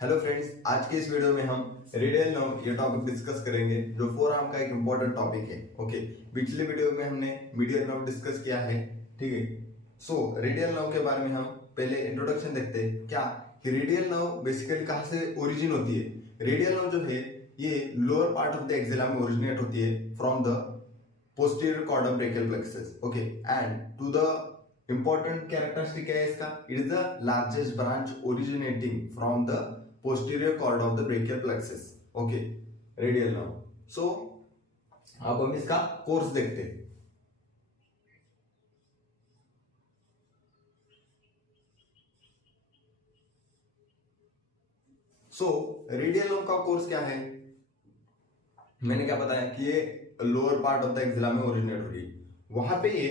Hello friends, आज के इस वीडियो में हम रेडियल नर्व ये टॉपिक डिस्कस करेंगे जो फोर आर्म का एक इम्पोर्टेंट टॉपिक है। ओके, पिछले वीडियो में हमने मीडियल नर्व डिस्कस किया है। ठीक है, सो रेडियल नर्व के बारे में हम पहले इंट्रोडक्शन देखते हैं। क्या रेडियल नर्व बेसिकली कहाँ से ओरिजिन होती है? रेडियल नर्व जो है ये lower part of the axilla में ओरिजिनेट होती है from the posterior cord brachial plexus. Okay, and to the important characteristic क्या है इसका? It is the largest branch originating from the posterior cord of the brachial plexus. Okay, radial nerve. So अब हम इसका course देखते हैं। So radial nerve का course क्या है? मैंने क्या बताया कि ये lower part of the axilla में ओरिजिनेट हो रही है। वहां पे ये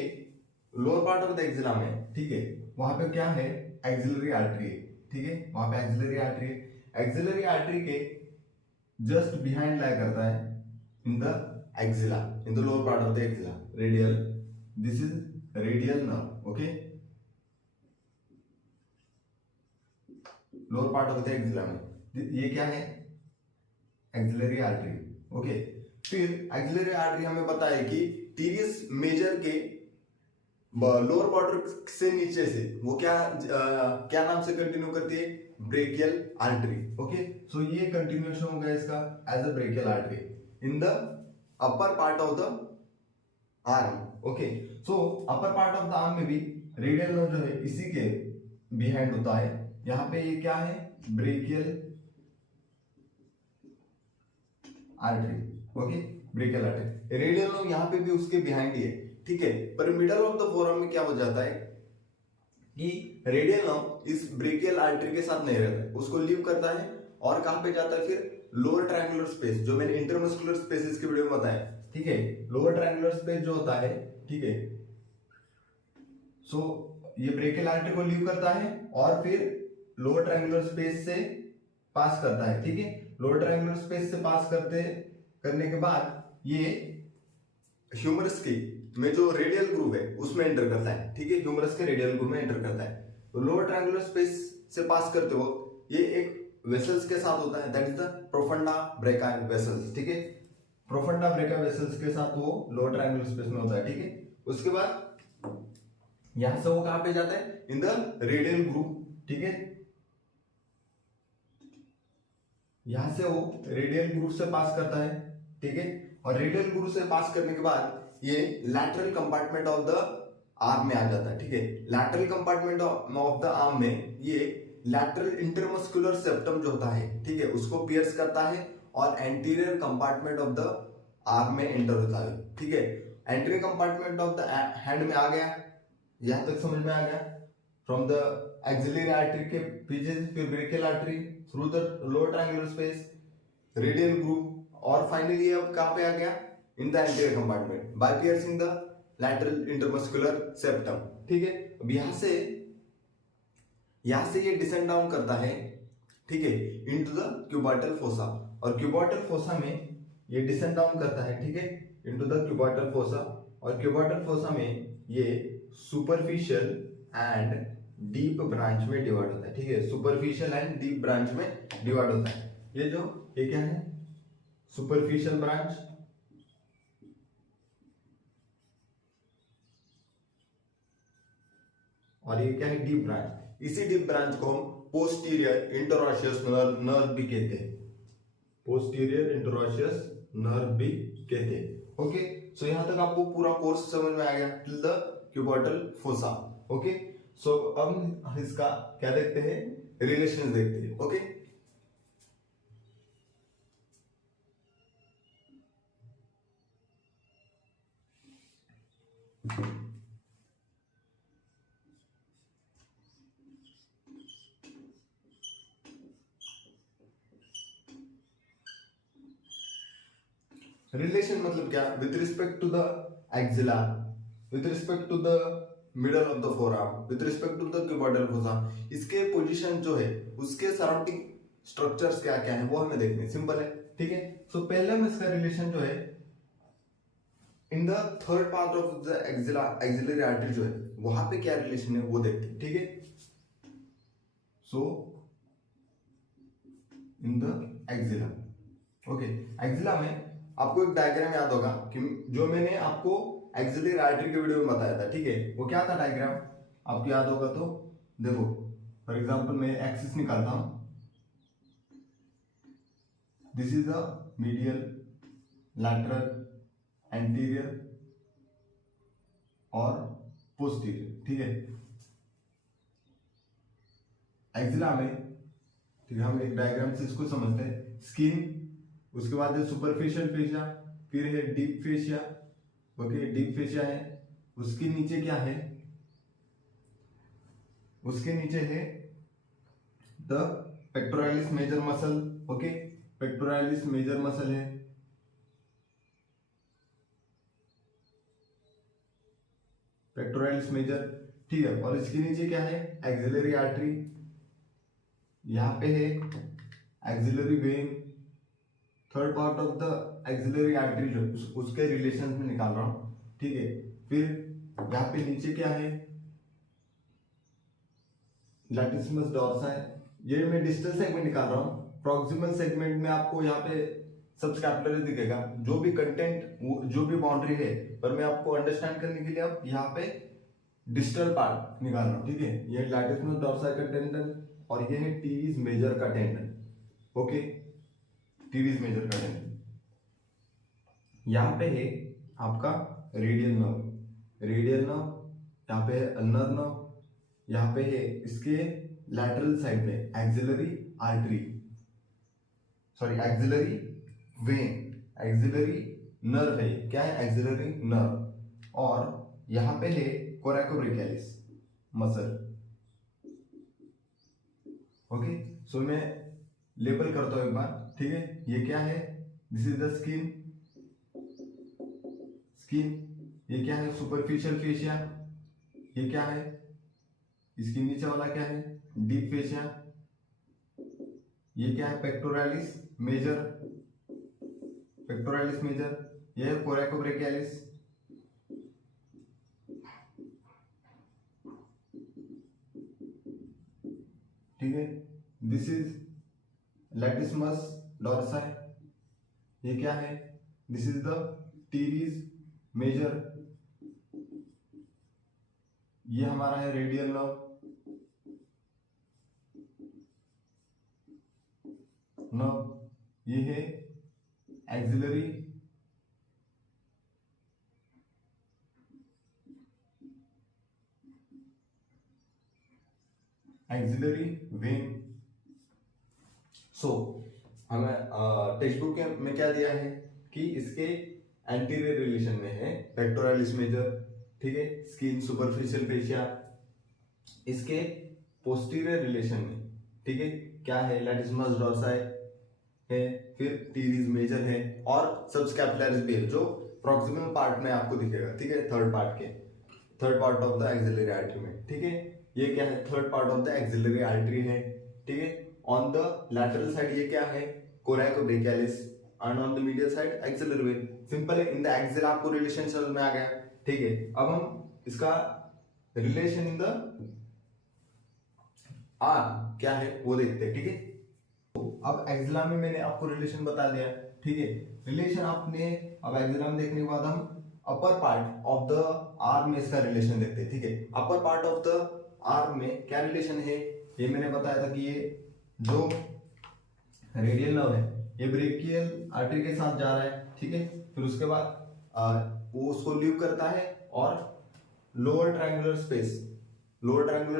lower part of the axilla में, ठीक है, वहां पे क्या है? एक्सिलरी आर्टरी है। ठीक है, वहां पे एक्सिलरी आर्टरी है। एक्सिलरी आर्टरी के जस्ट बिहाइंड लाई करता है in the axilla, in the lower part of the axilla, radial. This is radial nerve. Okay, lower part of the axilla में ये क्या है? Axillary artery. ओके, फिर एक्सिलरी आर्टरी हमें पता है कि टीरियस मेजर के लोअर बॉर्डर से नीचे से वो क्या नाम से कंटिन्यू करती है? Brachial artery. ओके, सो ये कंटिन्यूएशन होगा इसका as a brachial artery in the upper part of the arm. Okay, so upper part of the arm में भी रेडियल नर्व जो है इसी के बिहाइंड होता है। यहां पे ये क्या है? Brachial artery. Okay, brachial artery, radial nerve यहां पे भी उसके बिहाइंड ही है। ठीक है, पर मिडल ऑफ द फोरम में क्या हो जाता है कि रेडियल नर्व इस ब्रेकियल आर्टरी के साथ नहीं रहता है, उसको लीव करता है और कहां पे जाता है? फिर लोअर ट्रायंगुलर स्पेस, जो मैंने इंटरमस्कुलर स्पेसेस के वीडियो में बताया। ठीक है, लोअर ट्रायंगुलर स्पेस जो होता है, ठीक है, सो ये ब्रेकियल आर्टरी को लीव करता है और फिर लोअर ट्रायंगुलर स्पेस से पास करता है। ठीक है, लोअर ट्रायंगुलर स्पेस से पास करने के बाद ये ह्यूमरस की में जो रेडियल ग्रूव है उसमें एंटर करता है। ठीक है, ह्यूमरस के रेडियल ग्रूव में एंटर करता है। तो लोअर ट्रायंगुलर स्पेस से पास करते वक्त ये एक वेसल्स के साथ होता है, that is the profunda ब्रेका vessels. ठीक है, प्रोफंडा ब्रेका वेसल्स के साथ वो लोअर ट्रायंगुलर स्पेस में होता है। ठीक है, उसके बाद यहां से वो कहां पे जाता है? In the radial groove. ठीक है, यहां से वो रेडियल ग्रूव से पास करता है। ठीक है, और रेडियल ग्रूव से पास करने के बाद ये lateral compartment of the arm में आ जाता है। ठीक है, lateral compartment of the arm में ये लैटरल इंटरमस्कुलर सेप्टम जो होता है, ठीक है, उसको पियर्स करता है और anterior compartment of the arm में एंटर होता है। ठीक है, anterior compartment of the hand में आ गया, यहां तक समझ में आ गया। फ्रॉम द एक्सिलरी आर्टरी के पीछे फिर brachial artery through the lower triangular space, radial groove, और फाइनली अब कहां पे आ गया? In the anterior compartment by piercing the lateral intermuscular septum. ठीक है, अब यहां से ये डिसेंड डाउन करता है, ठीक है, इनटू द क्यूबाटल फोसा, और क्यूबाटल फोसा में ये डिसेंड डाउन करता है, ठीक है, इनटू द क्यूबाटल फोसा, और क्यूबाटल फोसा में ये सुपरफिशियल एंड डीप ब्रांच में डिवाइड होता है। ठीक है, सुपरफिशियल एंड डीप ब्रांच में डिवाइड होता है। ये क्या है? सुपरफिशियल ब्रांच, और ये क्या है? Deep branch. इसी डीप ब्रांच को हम पोस्टीरियर इंटरऑशियस नर्व भी कहते हैं। पोस्टीरियर इंटरऑशियस नर्व भी कहते हैं। ओके, सो यहां तक आपको पूरा कोर्स समझ में आ गया till the cubital fossa. Okay, सो अब इसका क्या देखते हैं? रिलेशन देखते हैं। ओके, रिलेशन मतलब क्या? With respect to the axilla, with respect to the middle of the forearm, with respect to the cubital fossa, इसके पोजीशन जो है उसके सराउंडिंग स्ट्रक्चर्स क्या क्या है वो हमें देखने हैं। सिंपल है। ठीक है, सो पहले हम इसका रिलेशन जो है in the third part of the axillary artery जो है वहां पे क्या रिलेशन है वो देखते हैं। ठीक है, so in the axilla. Okay, axilla में आपको एक डायग्राम याद होगा कि जो मैंने आपको एक्सिलरी आर्टरी के वीडियो में बताया था, ठीक है, वो क्या था डायग्राम, आपको याद होगा तो देखो। फॉर एग्जांपल मैं एक्सिस निकालता हूं, this is the medial, lateral, anterior और पोस्टीरियर, ठीक है। एक्सिला में, ठीक है, हम एक डायग्राम से इसको समझते हैं। स्किन, उसके बाद है सुपरफिशियल फेशिया, फिर है deep fascia. Okay, deep fascia है, उसके नीचे क्या है, उसके नीचे है the pectoralis major muscle. Okay, pectoralis major muscle है, पेक्टोरालिस मेजर, ठीक है। और इसके नीचे क्या है, एक्सिलरी आर्टरी, यहां पे है axillary vein, third part of the axillary artery जो उसके रिलेशन में निकाल रहा हूं, ठीक है। फिर यहाँ पे नीचे क्या है, लैटिसिमस डोर्साई, ये मैं डिस्टल सेगमेंट निकाल रहा हूँ। प्रॉक्सिमल सेगमेंट में आपको यहाँ पे सबस्कैपुलर दिखेगा, जो भी कंटेंट, जो भी बाउंड्री है, पर मैं आपको अंडरस्टैंड करने के लिए अब यहाँ पे डिस्टल पार्ट निकाल रहा हूँ, ठीक है। ये लैटिसिमस डोर्साई का टेंडन और ये है टीवीज मेजर का टेंडन। ओके, टीवीज मेजर का टेंडन। यहाँ पे है आपका रेडियल नर्व, रेडियल नर्व, यहाँ पे है अल्नर नर्व, यहाँ पे है इसके लैटरल साइड में axillary artery, sorry axillary vein, axillary nerve है, क्या है, एक्सिलरी नर्व। और यहाँ पे है कोरैकोब्रेकियालिस मसल। ओके, सो मैं लेबल करता हूं एक बार, ठीक है। ये क्या है, this is the skin, skin, ये क्या है, सुपरफिशियल फेशिया, ये क्या है, इसके नीचे वाला क्या है, डीप फेशिया, ये क्या है, पेक्टोरालिस मेजर, पेक्टोरालिस मेजर, ये है कोरैकोब्रेकियालिस, ठीक है। दिस इज लैटिसिमस डोर्साई, ये क्या है, this is the teres major, ये हमारा है रेडियल नर्व, ये है एक्सिलरी, एक्सिलरी वेन। सो हमें टेक्स्ट बुक में क्या दिया है कि इसके एंटीरियर रिलेशन में है पेक्टोरालिस मेजर, ठीक है, स्किन, सुपरफिशियल फेशिया। इसके पोस्टीरियर रिलेशन में, ठीक है, क्या है, लैटिसिमस डोर्साई है, फिर टीरीज मेजर है और सबस्कैपुलरिस भी है, जो प्रॉक्सिमल पार्ट में आपको दिखेगा, ठीक है, third part of the axillary artery में, ठीक है। ये क्या है, third part of the axillary artery है, ठीक है। ऑन द लैटरल साइड ये क्या है, coracobrachialis, and on the medial side axillary vein. Simple है, इन द एक्सिल आपको रिलेशन समझ में आ गया, ठीक है। अब हम इसका रिलेशन इन द आर्म क्या है वो देखते हैं, ठीक है। अब एक्सिला में मैंने आपको रिलेशन बता दिया, ठीक है। रिलेशन आपने अब एक्सिला में देखने के बाद हम अपर पार्ट ऑफ द आर्म में इसका रिलेशन देखते हैं, ठीक है। अपर पार्ट ऑफ द आर्म में क्या रिलेशन है, ये मैंने बताया था कि ये जो रेडियल नर्व है ये ब्रेकियल आर्टरी के साथ जा रहा है, ठीक है। फिर उसके बाद वो उसको लीव करता है और लोअर ट्रायंगुलर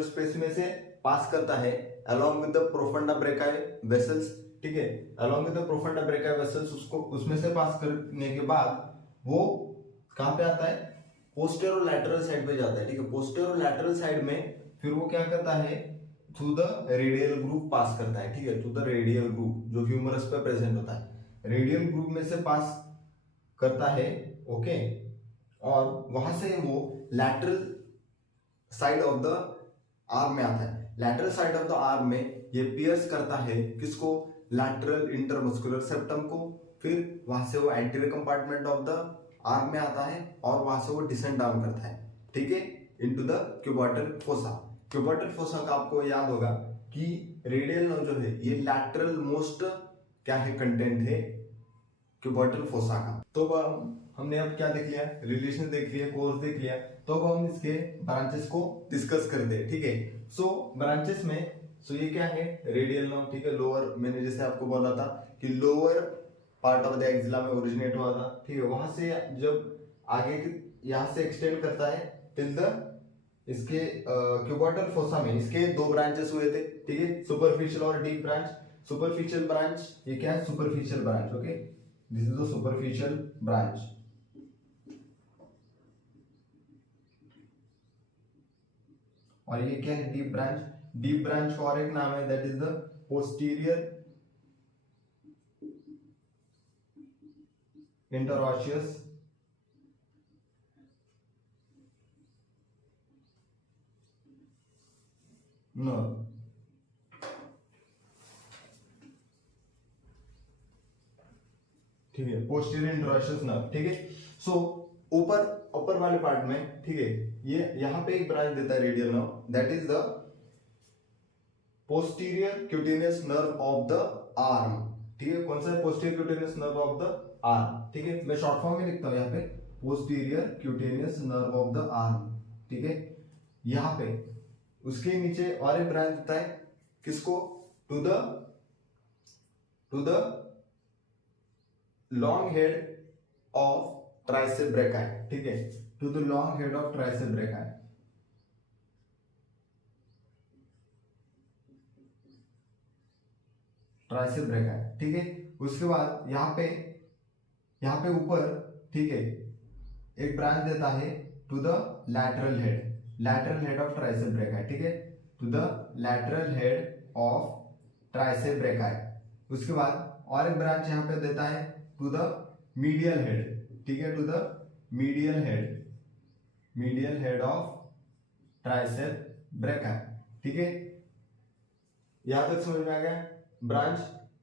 स्पेस में से पास करता है along with the profunda brachii vessels, ठीक है। along with the profunda brachii vessels उसको उसमें से पास करने के बाद वो कहां पे आता है, पोस्टेरोलैटरल साइड पे जाता है, ठीक है। पोस्टेरोलैटरल साइड में फिर वो क्या करता है, थ्रू द रेडियल ग्रुप पास करता है, ठीक है, थ्रू द रेडियल ग्रुप जो ह्यूमरस पे प्रेजेंट होता है, रेडियल ग्रुप में से पास करता है, ओके। और वहां से वो lateral side of the arm में आता है। Lateral side of the arm में ये पियर्स करता है किसको, लैटरल इंटरमस्कुलर सेप्टम को। फिर वहां से वो anterior compartment of the arm में आता है और वहां से वो डिसेंड डाउन करता है, ठीक है, इनटू द क्यूबोटल फोसा। क्यूबोटल फोसा का आपको याद होगा कि रेडियल नर्व जो है ये लैटरल मोस्ट क्या है, कंटेंट है क्यूबॉइडल फोसा का। तो हमने अब क्या देख लिया, रिलेशन देख लिया, कोर्स देख लिया, तो अब हम इसके ब्रांचेस को डिस्कस करते हैं, ठीक है। सो ब्रांचेस में ये क्या है, रेडियल नर्व, ठीक है। लोअर, मैंने जैसे आपको बोला था कि lower part of the axilla में ओरिजिनेट हुआ था, ठीक है। वहां से जब आगे यहां से एक्सटेंड करता है टिल द इसके क्यूबॉइडल फोसा में इसके दो ब्रांचेस हुए थे, ठीक है, सुपरफिशियल और डीप ब्रांच। सुपरफिशियल ब्रांच, ये क्या है, superficial branch, okay, this is the superficial branch. और ये क्या है, डीप ब्रांच। डीप ब्रांच का और एक नाम है, that is the posterior interosseous nerve, ठीक है, पोस्टीरियर इंटरऑशियस नर्व, ठीक है। सो ऊपर वाले पार्ट में, ठीक है, ये यहां पे एक ब्रांच देता है radial nerve, that is the posterior cutaneous nerve of the arm, ठीक है। कौन सा है, posterior cutaneous nerve of the arm, ठीक है। मैं शॉर्ट फॉर्म में लिखता हूं यहाँ पे, posterior cutaneous nerve of the arm, ठीक है। यहाँ पे उसके नीचे और एक ब्रांच देता है, किसको, to the long head of tricep brachii, ठीक है, to the long head of tricep brachii. Tricep brachii, ठीक है। उसके बाद यहाँ पे ऊपर, ठीक है, एक ब्रांच देता है to the lateral head of tricep brachii, ठीक है, to the lateral head of tricep brachii. उसके बाद और एक ब्रांच यहाँ पे देता है टू द मीडियल हेड, ठीक है, to the medial head of tricep brachii, ठीक है। यहां तक समझ में आ गया ब्रांच।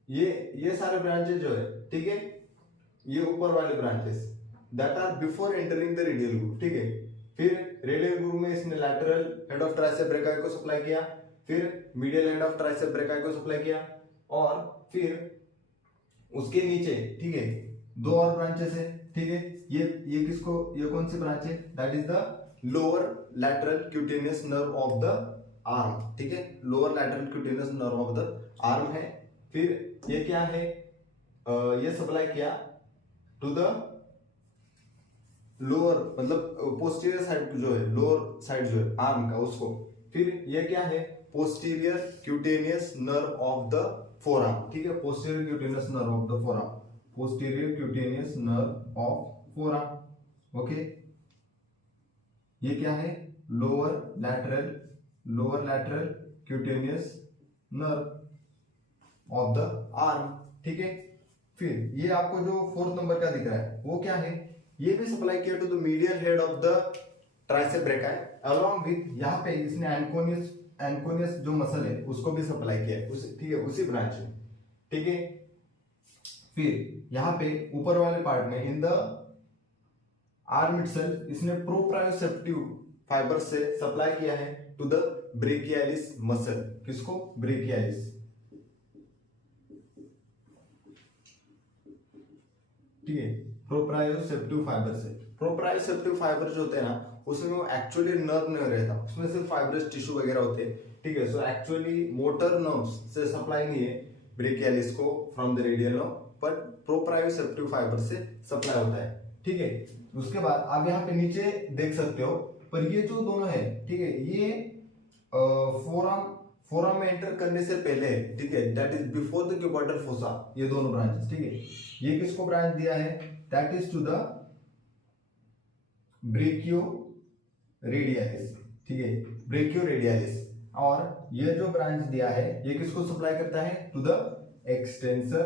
ये सारे ब्रांचेस जो है, ठीक है, ये ऊपर वाले branches that are before entering the radial group, ठीक है। फिर रेडियल ग्रुप में इसने lateral head of tricep brachii को सप्लाई किया, फिर medial head of tricep brachii को सप्लाई किया, और फिर उसके नीचे, ठीक है, दो और ब्रांचेस है, ठीक है। ये किसको, ये कौन सी ब्रांच है, that is the lower lateral cutaneous nerve of the arm, ठीक है, lower lateral cutaneous nerve of the arm है। फिर ये क्या है, ये सप्लाई किया टू द लोअर, मतलब पोस्टीरियर साइड जो है, लोअर साइड जो है आर्म का, उसको। फिर ये क्या है, posterior cutaneous nerve of the forearm, ठीक है, posterior cutaneous nerve of the forearm, posterior cutaneous nerve of forearm, okay. ये क्या है, lower lateral cutaneous nerve of the arm, ठीक है। फिर ये आपको जो फोर्थ नंबर का दिख रहा है वो क्या है, ये भी सप्लाई किया to the medial head of the tricep brachii, along with यहाँ पे इसने एंकोनियस जो मसल है उसको भी सप्लाई किया है, ठीक है, उसी ब्रांच में, ठीक है। फिर यहाँ पे ऊपर वाले पार्ट में इन द आर्म इटसेल्फ इसने प्रोप्रायोसेप्टिव फाइबर से सप्लाई किया है टू द ब्रेकियालिस मसल, किसको, ब्रेकियालिस, ठीक है, प्रोप्रायोसेप्टिव फाइबर से। प्रोप्रायोसेप्टिव फाइबर जो होते हैं ना, उसमें वो एक्चुअली नर्व नहीं रहता, उसमें सिर्फ फाइब्रस टिश्यू वगैरह होते हैं, ठीक है। सो एक्चुअली मोटर नर्व्स से सप्लाई नहीं है ब्रेकियालिस को फ्रॉम द रेडियल नर्व, पर प्रोप्रायोसेप्टिव फाइबर से सप्लाई होता है, ठीक है। उसके बाद आप यहाँ पे नीचे देख सकते हो, पर ये जो दोनों है, ठीक है, ये फोरम में एंटर करने से पहले, ठीक है, that is before the cuboidal fossa, ये दोनों ब्रांचेस, ठीक है। ये किसको ब्रांच दिया है, that is to the brachioradialis, ठीक है, ब्रेकियो रेडियलिस। और ये जो ब्रांच दिया है ये किसको सप्लाई करता है, to the extensor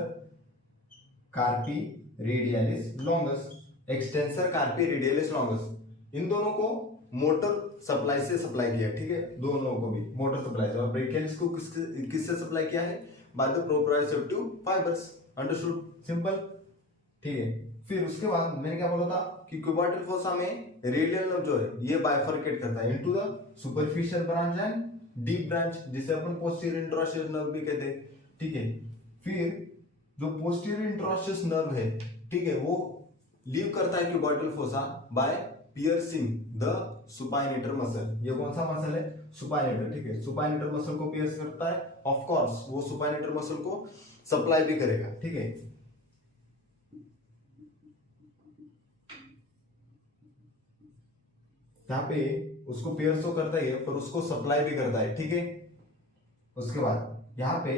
carpi radialis longus, extensor carpi radialis longus. इन दोनों को मोटर सप्लाई से सप्लाई किया, ठीक है, दोनों को भी मोटर सप्लाई से। और ब्रेकियलिस को किससे सप्लाई किया है, by the proprioceptive fibres, understood, simple, ठीक है। फिर उसके बाद मैंने क्या बोला था कि क्यूबॉइडल फोसा में रेडियल नर्व जो है ये बाइफरकेट करता है into the superficial branch and deep branch, जिसे अपन पोस्टीरियर इंटरॉशियस नर्व भी कहते हैं, ठीक है। फिर जो पोस्टीरियर इंट्रोस्टिस नर्व है, ठीक है, वो लीव करता है cubital fossa by piercing the supinator muscle. ये कौन सा मसल है? सुपाइनेटर, ठीक है, सुपाइनेटर मसल को पियर्स करता है। ऑफ कोर्स वो सुपाइनेटर मसल को सप्लाई भी करेगा, ठीक है। यहाँ पे उसको पियर्स तो करता ही है पर उसको सप्लाई भी करता है, ठीक है। उसके बाद यहाँ पे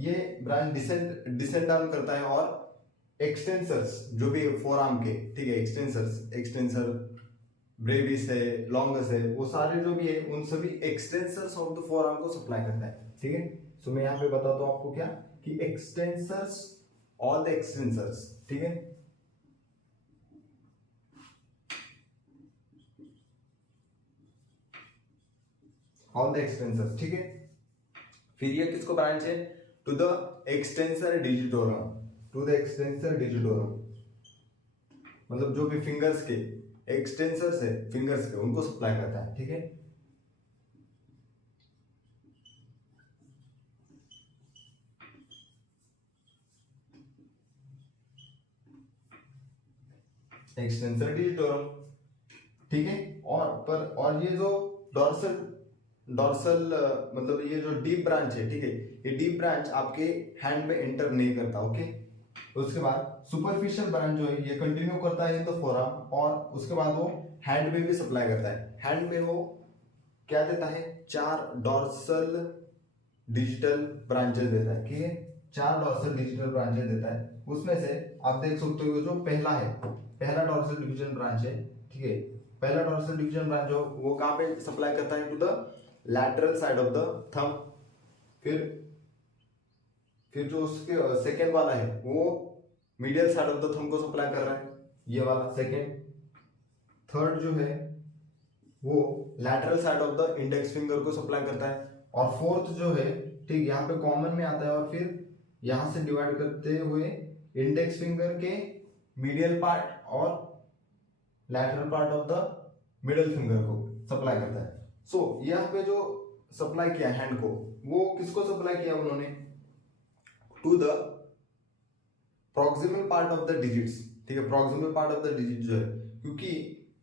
ये ब्रांच डिसेंड डाउन करता है और एक्सटेंसर्स जो भी फोर आर्म के, ठीक है, एक्सटेंसर ब्रेविस है, लॉन्गस है, वो सारे जो भी है उन सभी extensors of the four arm को सप्लाई करता है, ठीक है। सो मैं यहाँ पे बताता हूँ आपको क्या कि एक्सटेंसर्स, ऑल द एक्सटेंसर्स, ठीक है, ऑल द एक्सटेंसर्स, ठीक है। फिर ये किसको ब्रांच है? To the extensor digitorum, to the extensor digitorum, मतलब जो भी फिंगर्स के एक्सटेंसर्स है, फिंगर्स के, उनको सप्लाई करता है, ठीक है। एक्सटेंसर डिजिटोरम, ठीक है। और ये जो डॉर्सल मतलब ये जो डीप ब्रांच है, ठीक है, ये डीप ब्रांच आपके हैंड में एंटर नहीं करता, ओके। उसके बाद सुपरफिशियल ब्रांच जो है ये कंटिन्यू करता है इन द फोरआर्म, और उसके बाद वो हैंड में भी सप्लाई करता है। हैंड में वो क्या देता है? 4 डॉर्सल डिजिटल ब्रांचेस देता है, ठीक है, 4 डॉर्सल डिजिटल ब्रांचेस देता है। उसमें से आप देख सकते हो जो पहला है, पहला डॉर्सल डिवीजन ब्रांच है, ठीक है, पहला डॉर्सल डिवीजन ब्रांच जो वो कहां पे सप्लाई करता है? To the lateral side of the thumb. फिर जो उसके सेकेंड वाला है वो medial side of the thumb को सप्लाई कर रहा है, ये वाला सेकेंड। थर्ड जो है वो lateral side of the index finger को सप्लाई करता है। और फोर्थ जो है, ठीक, यहाँ पे कॉमन में आता है और फिर यहां से डिवाइड करते हुए इंडेक्स फिंगर के मीडियल पार्ट और lateral part of the middle finger को सप्लाई करता है। सो यहाँ पे जो सप्लाई किया हैंड को, वो किसको सप्लाई किया उन्होंने? To the proximal part of the digits, ठीक है, proximal part of the digit जो है, क्योंकि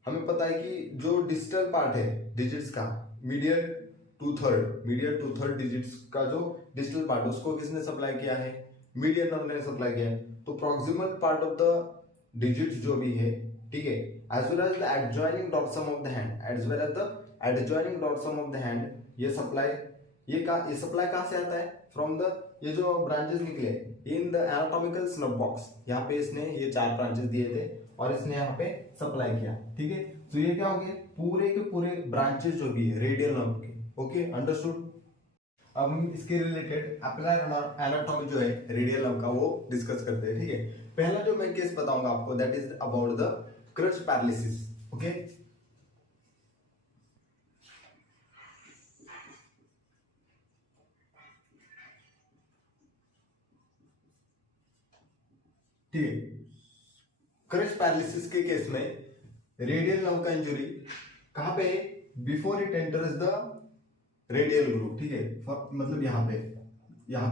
हमें पता है कि जो डिजिटल पार्ट है डिजिट्स का, मीडियल टू थर्ड डिजिट्स का जो डिजिटल पार्ट, उसको किसने सप्लाई किया है? मीडियन नर्व ने सप्लाई किया है। तो proximal part of the digits जो भी है, ठीक है, as well as the adjoining dorsum of the hand, as well as the adjoining dorsum of the hand, ये सप्लाई कहां से आता है? फ्रॉम द, ये जो ब्रांचेस निकले in the anatomical snub box, यहाँ पे इसने ये 4 ब्रांचेस दिए थे और इसने यहाँ पे सप्लाई किया, ठीक है। तो ये क्या हो गए? पूरे के पूरे ब्रांचेस जो भी है रेडियल नर्व के, ओके, अंडरस्टूड। अब हम इसके रिलेटेड अप्लाइड एनाटॉमी जो है रेडियल नर्व का वो डिस्कस करते हैं, ठीक है। पहला जो मैं केस बताऊंगा आपको, that is about the crutch paralysis, okay. ठीक है, क्रच पैरालिसिस के केस में रेडियल नर्व का इंजरी कहां पे है? Before it enters the radial group, ठीक है, मतलब यहाँ पे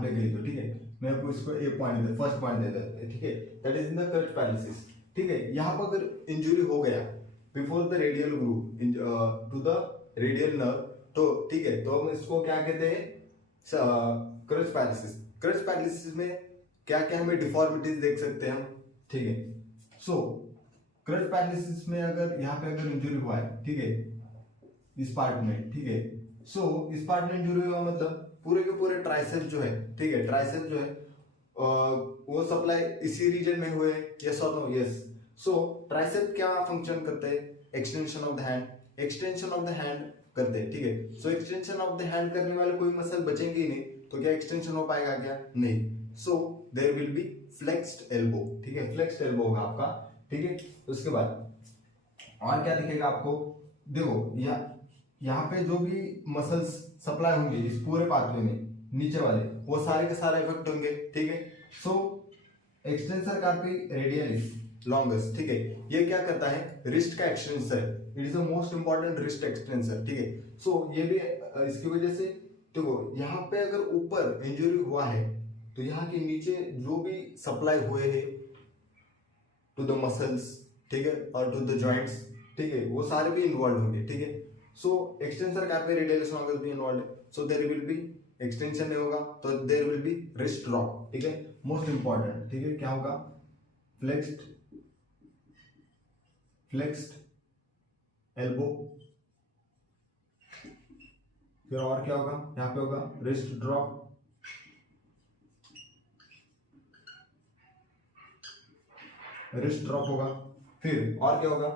गई तो, ठीक है, मैं आपको इसको एक पॉइंट फर्स्ट पॉइंट दे देते हैं, ठीक है, that is in the crutch paralysis, ठीक है। यहाँ पर अगर इंजरी हो गया before the radial groove to the radial nerve, तो ठीक है, तो हम इसको क्या कहते हैं? Creche paralysis. क्रच पैरालिसिस में क्या क्या हमें डिफॉर्मिटीज देख सकते हैं हम, ठीक है। सो क्रच पैरालिसिस में अगर यहाँ पे अगर इंजरी हुआ है, ठीक है, इस पार्ट में, ठीक है, सो इस पार्ट में इंजरी हुआ मतलब पूरे के पूरे ट्राइसेप जो है, ठीक है, ट्राइसेप जो है वो सप्लाई इसी रीजन में हुए, यस और नो? यस। सो ट्राइसेप क्या फंक्शन करते हैं? Extension of the hand, extension of the hand करते हैं, ठीक है। सो एक्सटेंशन ऑफ द हैंड करने वाले कोई मसल बचेंगे ही नहीं, तो क्या एक्सटेंशन हो पाएगा? क्या नहीं। So there will be flexed elbow, ठीक है, फ्लेक्स्ड एल्बो होगा आपका, ठीक है। उसके बाद और क्या दिखेगा आपको? देखो यहाँ पे जो भी मसल्स सप्लाई होंगे इस पूरे पाथवे में, नीचे वाले, वो सारे के सारे इफेक्ट होंगे, ठीक है। So extensor carpi radialis longus, ठीक है, ये क्या करता है? रिस्ट का extensor, it is the most important wrist extensor, ठीक है। सो ये भी इसकी वजह से देखो यहाँ पे अगर ऊपर इंजरी हुआ है तो यहाँ के नीचे जो भी सप्लाई हुए हैं टू द मसल्स, ठीक है, और टू द जॉइंट्स, ठीक है, वो सारे भी इन्वॉल्व होंगे, ठीक है। So extensor carpi radialis longus भी इन्वॉल्व है, so there will be extension नहीं होगा तो there will be wrist drop, ठीक है, मोस्ट इंपॉर्टेंट, ठीक है। क्या होगा? फ्लेक्स्ड एल्बो, फिर और क्या होगा? यहाँ पे होगा रिस्ट ड्रॉप, रिस्ट ड्रॉप होगा। फिर और क्या होगा?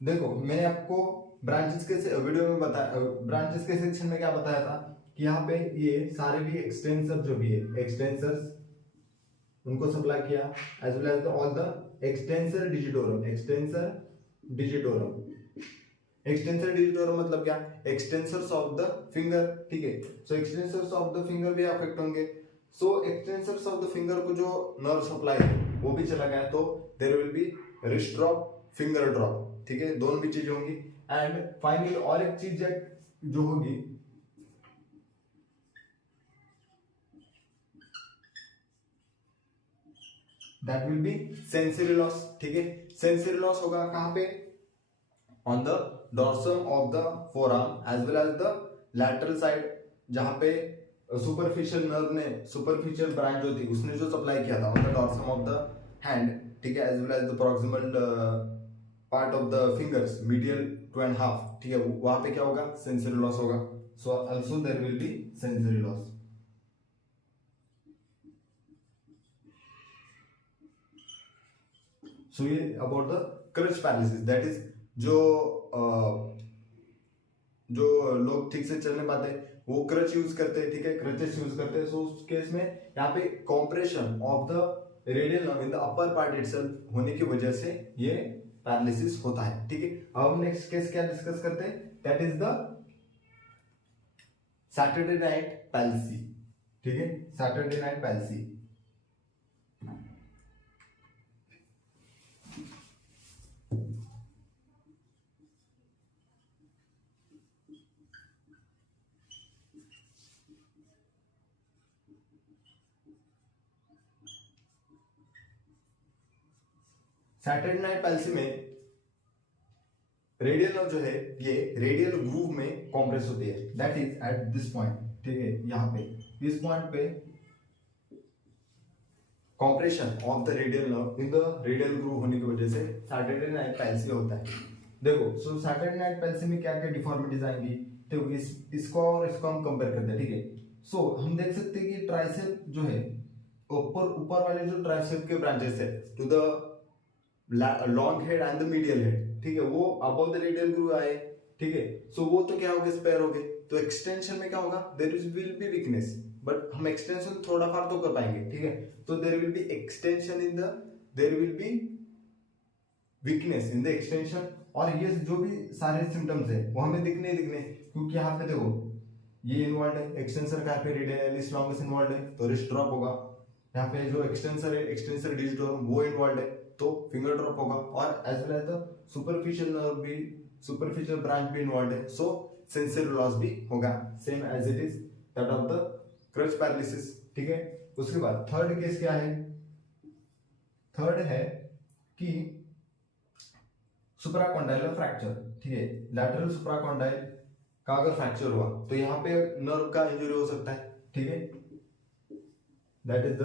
देखो मैंने आपको ब्रांचेस के वीडियो में बताया, ब्रांचेस के सेक्शन में क्या बताया था कि यहाँ पे ये सारे भी एक्सटेंसर जो भी है, एक्सटेंसर्स उनको सप्लाई किया, as well as all the extensor digitorum, extensor digitorum मतलब क्या? एक्सटेंसर्स ऑफ द फिंगर, ठीक है। So extensors of the finger भी अफेक्ट होंगे। So extensors of the finger को जो नर्व सप्लाई है वो भी चला गया, तो there will be wrist drop, finger drop, ठीक है, दोनों भी चीजें होंगी। एंड फाइनली और एक चीज जो होगी, that will be sensory loss, ठीक है। सेंसरी लॉस होगा कहां पे? On the dorsum of the forearm as well as the lateral side, जहां पे सुपरफिशियल नर्व ने, सुपरफिशियल ब्रांच जो थी उसने जो सप्लाई किया था on the dorsum of the hand, ठीक है, as well as the proximal part of the fingers, medial 2.5, ठीक है, वहां पे क्या होगा? सेंसरी लॉस होगा। So also there will be sensory loss. So ये about the crutch paralysis, that is जो लोग ठीक से चल नहीं पाते वो क्रच यूज करते हैं, ठीक है, क्रचेस यूज करते हैं। सो उस केस में यहाँ पे compression of the radial nerve in the upper part itself होने की वजह से ये पैरालिसिस होता है, ठीक है। अब हम नेक्स्ट केस क्या डिस्कस करते हैं? That is the Saturday night palsy, ठीक है, Saturday night palsy. Saturday night palsy में रेडियल नर्व जो है ये रेडियल ग्रूव में कॉम्प्रेस होती है, that is at this point, ठीक है, यहाँ पे इस पॉइंट पे compression of the radial nerve in the radial groove होने की वजह से सैटरडे नाइट पैल्सी होता है। देखो सो सैटरडे नाइट पैल्सी में क्या क्या डिफॉर्मिटीज आएंगी, तो इसको और इसको हम कंपेयर करते हैं, ठीक है। सो हम देख सकते हैं कि ट्राइसेप जो है, ऊपर वाले जो ट्राइसेप के ब्रांचेस है to the long head and the medial head, ठीक है, वो अबव द रेडियल ग्रूव आए, ठीक है। सो वो तो क्या हो गए? स्पेयर हो गए। तो एक्सटेंशन में क्या होगा? There will be weakness, but हम एक्सटेंशन थोड़ा फार तो कर पाएंगे, ठीक है। तो there will be extension in the, there will be weakness in the extension, और ये जो भी सारे सिम्टम्स है वो हमें दिखने क्योंकि यहाँ पे देखो ये इन्वॉल्व है, extensor carpi radialis longus involve है, तो रिस्ट ड्रॉप होगा। यहाँ पे जो एक्सटेंसर है, एक्सटेंसर डिजिटोरम, वो इन्वॉल्व है, तो फिंगर ड्रॉप होगा। और as well as the superficial nerve भी, सुपरफिशियल ब्रांच भी इन्वॉल्व है, सो सेंसरी लॉस भी होगा, same as it is that of the crutch paralysis, ठीक है। उसके बाद थर्ड केस क्या है? थर्ड है कि सुप्राकॉन्डाइलर फ्रैक्चर, ठीक है, लैटरल सुप्राकॉन्डाइल का अगर फ्रैक्चर हुआ तो यहाँ पे नर्व का इंजरी हो सकता है, ठीक है, that is the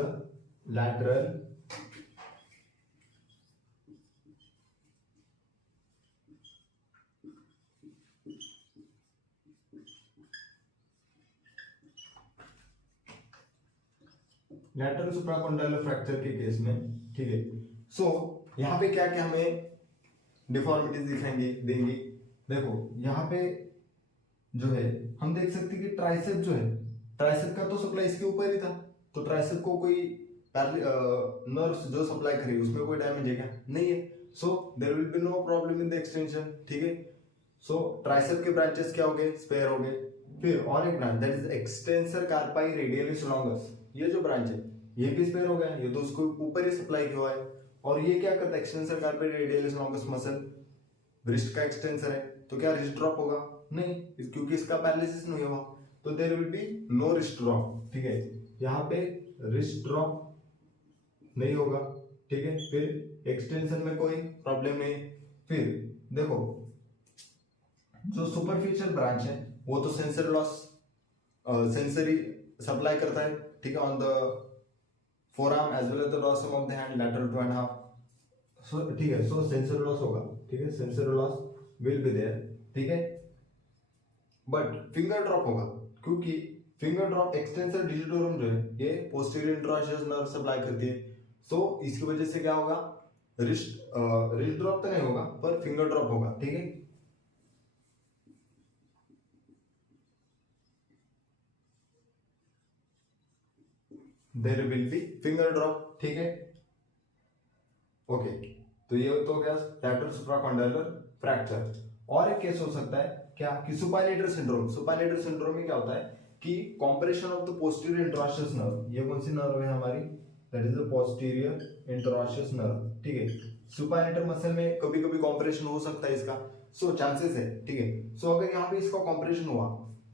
lateral lateral supracondylar fracture के केस में, ठीक है। सो यहाँ पे क्या क्या हमें डिफॉर्मिटीज दिखाएंगे देंगी? देखो यहाँ पे जो है हम देख सकते हैं कि ट्राइसेप जो है, ट्राइसेप का तो सप्लाई इसके ऊपर ही था, तो ट्राइसेप को कोई नर्व्स जो सप्लाई करी उसमें कोई डैमेज है क्या? नहीं है। So there will be no problem in the extension, ठीक है। सो ट्राइसेप के ब्रांचेस क्या हो गए? स्पेयर हो गए। फिर और एक branch that is extensor कार्पाई radialis longus, ये जो ब्रांच है ये भी स्पेयर हो गया, ये तो उसको ऊपर ही सप्लाई किया हुआ है। और ये क्या करता है? Extensor कार्पाई radialis longus muscle wrist का एक्सटेंसर है, तो क्या रिस्ट ड्रॉप होगा? नहीं, क्योंकि इसका पैरालिसिस नहीं हुआ, तो there will be no wrist drop, ठीक है। यहाँ पे रिस्ट ड्रॉप नहीं होगा, ठीक है। फिर एक्सटेंशन में कोई प्रॉब्लम नहीं। फिर देखो जो सुपरफिशियल ब्रांच है वो तो सेंसरी लॉस सेंसरी सप्लाई करता है, ठीक है, on the forearm as well as the dorsum of the hand lateral 2.5, so ठीक है। सो सेंसरी लॉस होगा, ठीक है, sensory loss will be there, ठीक है। बट फिंगर ड्रॉप होगा क्योंकि फिंगर ड्रॉप एक्सटेंसर डिजिटोरम जो है ये पोस्टीरियर इंट्रोशियस नर्व सप्लाई करती है। सो इसकी वजह से क्या होगा, रिस्ट ड्रॉप तो नहीं होगा पर फिंगर ड्रॉप होगा, ठीक है। There will be finger drop, ठीक है, ओके। तो ये तो क्या लैटरल सुप्राकॉन्डाइलर फ्रैक्चर। और एक केस हो सकता है क्या कि सुपाइनेटर सिंड्रोम। सुपाइनेटर सिंड्रोम में क्या होता है कि compression of the posterior interosseous nerve, ये कौन सी नर्व है हमारी, that is the posterior interosseous nerve, ठीक है। सुपाइनेटर मसल में कभी कभी कॉम्प्रेशन हो सकता है इसका, सो चांसेस है, ठीक है। सो अगर यहाँ पे इसका कॉम्प्रेशन हुआ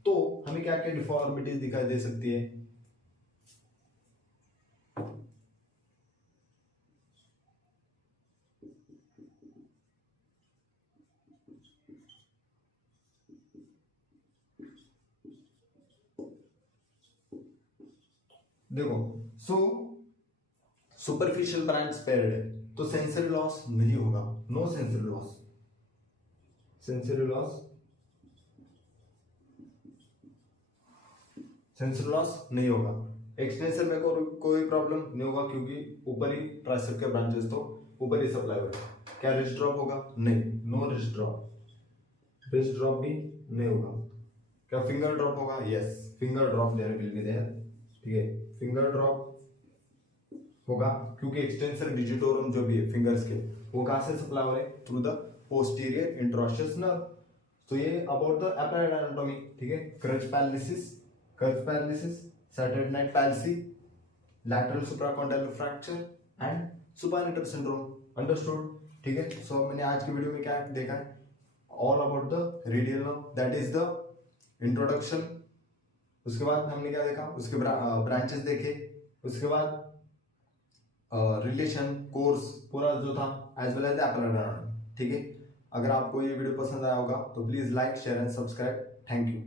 तो हमें क्या क्या डिफॉर्मिटीज दिखाई दे सकती है। देखो सो सुपरफिशियल ब्रांच स्पेयर्ड है तो सेंसरी लॉस नहीं होगा, no sensory loss, sensory loss, sensory loss नहीं होगा। एक्सटेंशन में कोई प्रॉब्लम नहीं होगा क्योंकि ऊपर ही ट्राइसेप के ब्रांचेस तो ऊपर ही सप्लाई होगा। क्या रिस्ट ड्रॉप होगा, नहीं, no wrist drop, wrist drop भी नहीं होगा। क्या फिंगर ड्रॉप होगा, yes, finger drop there will be there, ठीक है, फिंगर ड्रॉप होगा क्योंकि एक्सटेंसर डिजिटोरम जो भी है फिंगर्स के वो कहां से सप्लाई हो रहे हैं, through the posterior interosseous nerve. तो ये अबाउट द अप्लाइड एनाटॉमी, ठीक है। Crutch paralysis, Saturday night palsy, lateral supracondylar fracture and supinator syndrome, understood, ठीक है। सो मैंने आज की वीडियो में क्या देखा है, all about the radial nerve, that is the introduction. उसके बाद हमने क्या देखा, उसके ब्रांचेस देखे, उसके बाद रिलेशन कोर्स पूरा जो था as well as applied anatomy, ठीक है। अगर आपको ये वीडियो पसंद आया होगा तो please like share and subscribe, thank you.